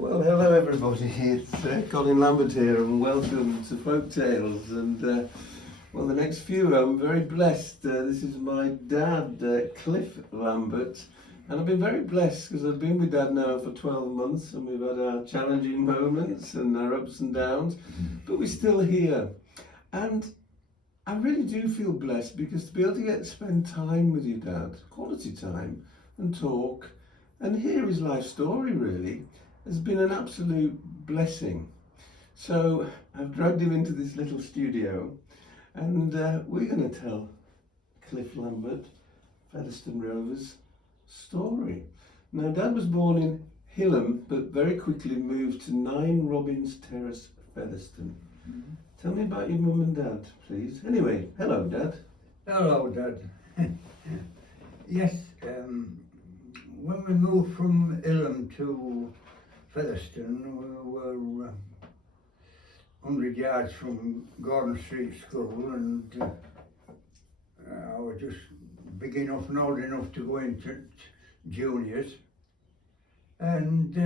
Well, hello everybody. It's Colin Lambert here, and welcome to Folk Tales. And well, the next few, I'm very blessed. This is my dad, Cliff Lambert, and I've been very blessed because I've been with Dad now for 12 months, and we've had our challenging moments and our ups and downs, but we're still here. And I really do feel blessed because to be able to get to spend time with your dad, quality time, and talk, and hear his life story really, has been an absolute blessing. So I've dragged him into this little studio, and we're going to tell Cliff Lambert, Featherstone Rovers story. Now, Dad was born in Hillam, but very quickly moved to 9 Robins Terrace, Featherstone. Mm-hmm. Tell me about your mum and dad, please. Anyway, hello, Dad. Hello, Dad. Yes, when we moved from Hillam to Featherstone, we were 100 yards from Gordon Street School, and I was just big enough and old enough to go into juniors, and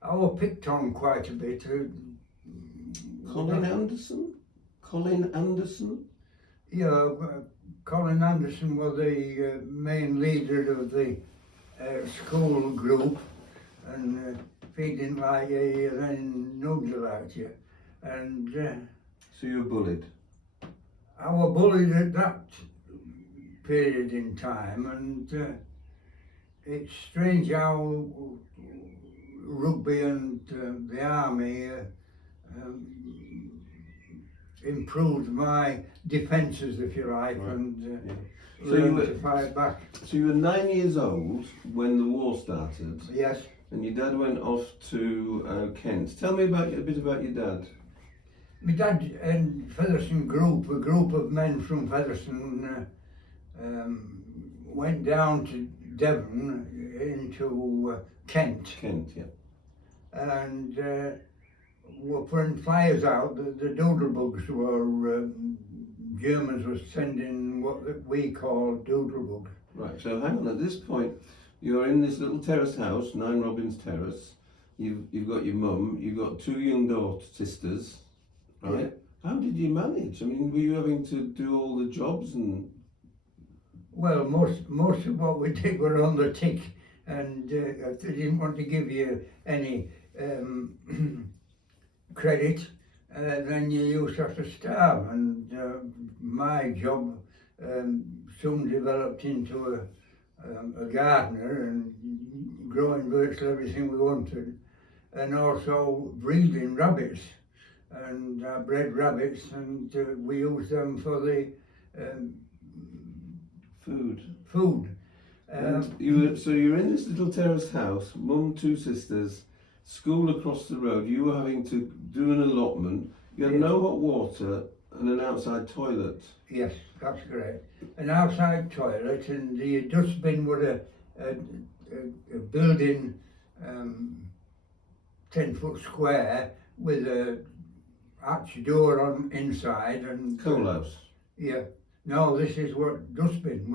I was picked on quite a bit. Colin Anderson? Colin Anderson? Yeah, Colin Anderson was the main leader of the school group, and if he didn't like you, then nobody liked you. And so you were bullied? I was bullied at that period in time, and it's strange how rugby and the army improved my defences, if you like, right. And so you were, to fight back. So you were 9 years old when the war started? Yes. And your dad went off to Kent. Tell me a bit about your dad. My dad and Featherstone group, a group of men from Featherstone, went down to Devon into Kent. Kent, yeah. And were putting fires out. The doodlebugs were, Germans were sending what we call doodlebugs. Right, so hang on, at this point, you're in this little terrace house, 9 Robins Terrace. You've got your mum, you've got 2 young sisters, right? Yeah. How did you manage? I mean, were you having to do all the jobs and? Well, most of what we did were on the tick, and I didn't want to give you any credit, then you used to have to starve, and my job soon developed into a gardener and growing virtually everything we wanted, and also breeding rabbits. And I bred rabbits, and we used them for the food. So you were in this little terraced house, mum, 2 sisters, school across the road. You were having to do an allotment. You had no hot water and an outside toilet. Yes, that's correct. An outside toilet, and the dustbin was a building 10-foot square with a arch door on inside, and coal house. Yeah. No, this is what dustbin.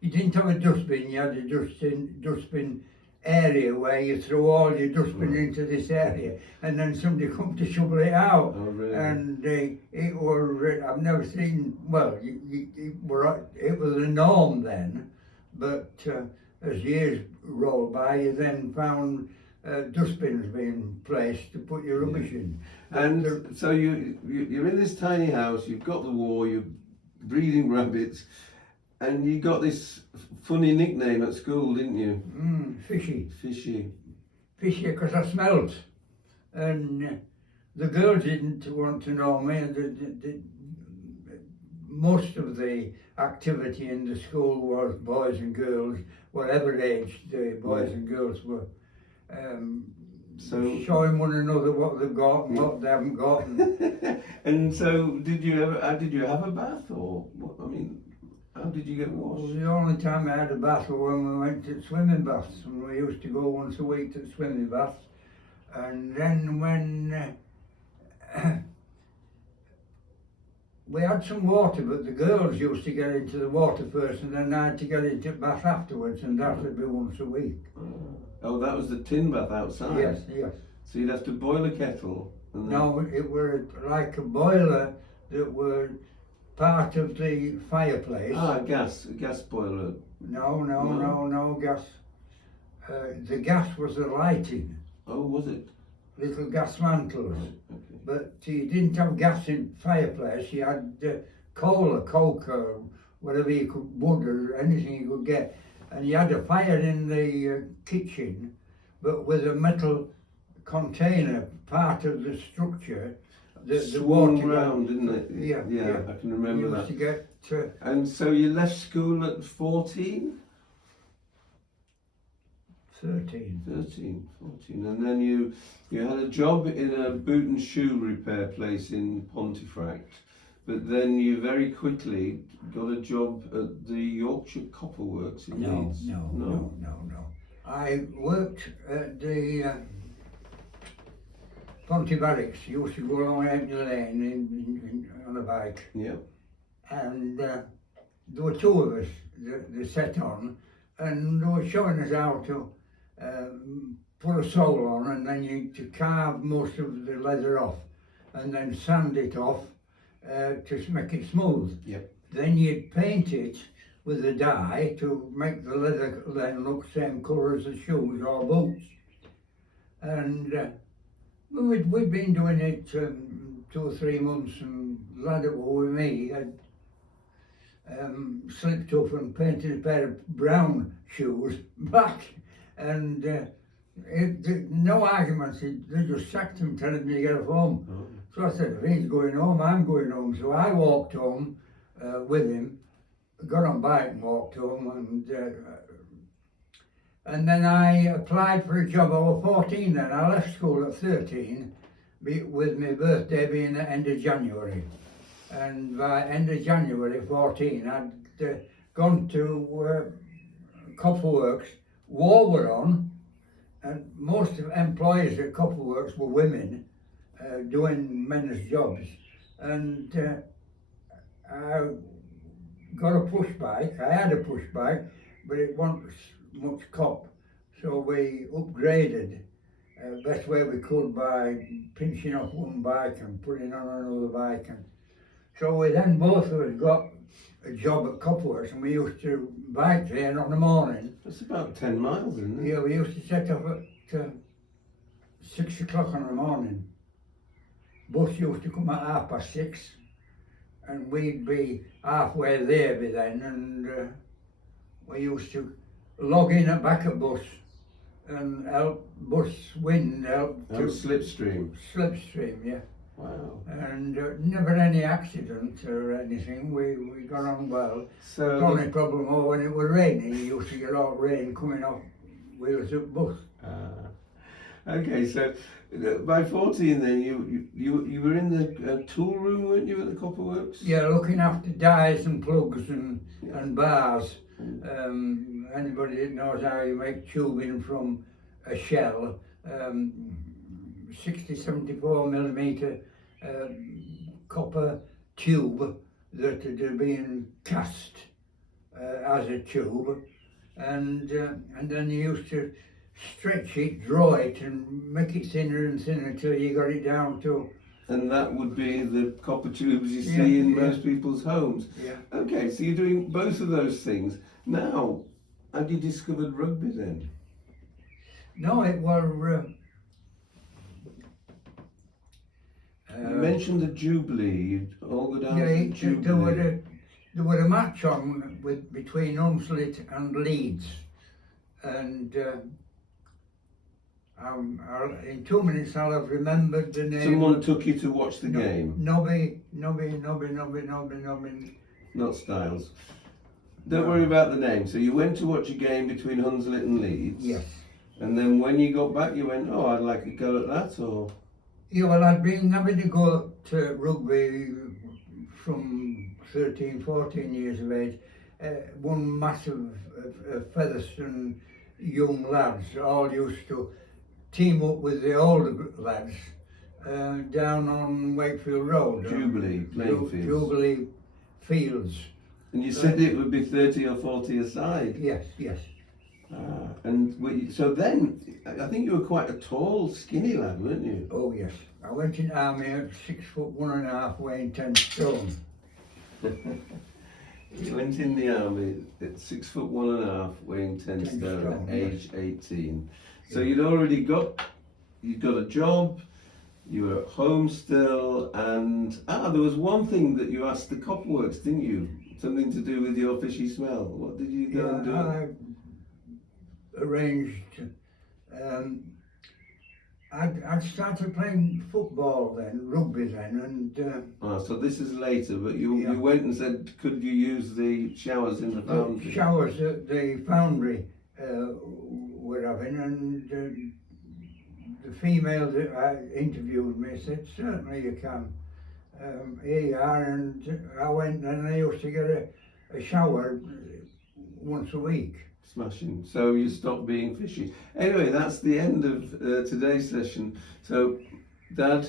You didn't have a dustbin. You had a dustbin area where you throw all your dustbin into this area, and then somebody come to shovel it out. Oh, really? And it was, I've never seen, well, it was a norm then, but as years rolled by, you then found dustbins being placed to put your rubbish in. And so you're in this tiny house, you've got the war, you're breeding rabbits, and you got this funny nickname at school, didn't you? Fishy. Fishy. Fishy, because I smelt. And the girls didn't want to know me. Most of the activity in the school was boys and girls, whatever age the boys and girls were, so showing one another what they've got and what they haven't got. And so, did you have a bath, or what? I mean, how did you get washed? Well, the only time I had a bath was when we went to swimming baths, and we used to go once a week to swimming baths. And then when we had some water, but the girls used to get into the water first, and then I had to get into the bath afterwards, and that would be once a week. Oh, that was the tin bath outside. Yes, yes. So you'd have to boil a kettle. And then... No, it were like a boiler that were part of the fireplace. Ah, a gas boiler. No gas. The gas was the lighting, Oh, was it? little gas mantles. Right, okay. But you didn't have gas in fireplace. You had coal or coke or whatever you could, wood or anything you could get. And you had a fire in the kitchen, but with a metal container, part of the structure. The Swung water round, didn't it? Yeah. I can remember used that. to get And so you left school at 14? 13. 13, 14. And then you had a job in a boot and shoe repair place in Pontefract. But then you very quickly got a job at the Yorkshire Copper Works in Leeds. No. I worked at the Ponty Barracks. Used to go along Empty Lane on a bike. Yeah. And there were two of us that set on, and they were showing us how to put a sole on, and then you to carve most of the leather off, and then sand it off to make it smooth. Yep. Then you'd paint it with the dye to make the leather then look same colour as the shoes or boots. And we'd been doing it 2 or 3 months, and the lad that was with me had slipped up and painted a pair of brown shoes black, and no arguments. They just sacked him, telling me to get home. Oh. So I said, if he's going home, I'm going home. So I walked home with him, got on bike and walked home, and then I applied for a job. I was 14 then. I left school at 13, with my birthday being the end of January. And by end of January 14, I'd gone to Copper Works. War were on, and most of employers at Copper Works were women doing men's jobs. And I got a push bike. I had a push bike, but it wasn't much cop. So we upgraded best way we could by pinching off one bike and putting on another bike. And so we then both of us got a job at Copperworks, and we used to bike there on the morning. That's about 10 miles, isn't it? Yeah, we used to set off at 6 o'clock in the morning. Bus used to come at 6:30, and we'd be halfway there by then, and we used to log in at back of bus and help bus wind help to slipstream. Slipstream, yeah. Wow. And never any accident or anything. We got on well. So the only problem was when it was raining, you used to get all rain coming off wheels of bus. Okay, so by 14 then you were in the tool room, weren't you, at the Copper Works? Yeah, looking after dies and plugs and bars. Mm. Anybody that knows how you make tubing from a shell, 74 millimetre copper tube that had been cast as a tube, and then you used to stretch it, draw it, and make it thinner and thinner until you got it down to. And that would be the copper tubes you see in most people's homes. Yeah. Okay, so you're doing both of those things. Now, had you discovered rugby then? No, it was. You mentioned the Jubilee. You'd all go down to the Jubilee. There was a match on between Hunslet and Leeds, and in 2 minutes I'll have remembered the name. Someone took you to watch the game? Nobby. Not Styles. Don't worry about the name. So you went to watch a game between Hunslet and Leeds? Yes. And then when you got back you went, oh, I'd like a go at that, or? Yeah, well, I'd been having to go to rugby from 13, 14 years of age. One mass of Featherstone young lads all used to team up with the older lads down on Wakefield Road. Jubilee, playing fields. Jubilee Fields. And you said it would be 30 or 40 aside? Yes. So then, I think you were quite a tall, skinny lad, weren't you? Oh yes, I went in army at 6'1.5", weighing 10 stone. You went in the army at 6'1.5", weighing 10 10 stone, stone, at yes. age 18. So Yeah. you'd got a job, you were at home still, and there was one thing that you asked the copperworks, didn't you? Something to do with your fishy smell. What did you go and do? I arranged. I'd started playing football then, rugby then, and So this is later, but you Yeah. went and said, could you use the showers in the the fountain? showers at the foundry were having, and the female that interviewed me said, certainly you can. Here you are, and I went and I used to get a shower once a week. Smashing. So you stopped being fishy. Anyway, that's the end of today's session. So, Dad,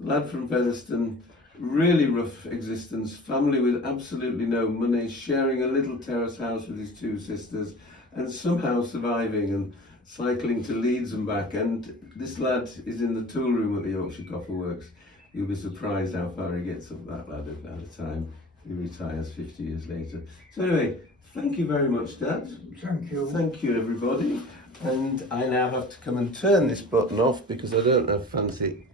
lad from Featherstone, really rough existence, family with absolutely no money, sharing a little terrace house with his two sisters, and somehow surviving and cycling to Leeds and back. And this lad is in the tool room at the Yorkshire Copper Works. You'll be surprised how far he gets up that ladder by the time he retires 50 years later. So anyway, thank you very much, Dad. Thank you. Thank you, everybody. And I now have to come and turn this button off because I don't have fancy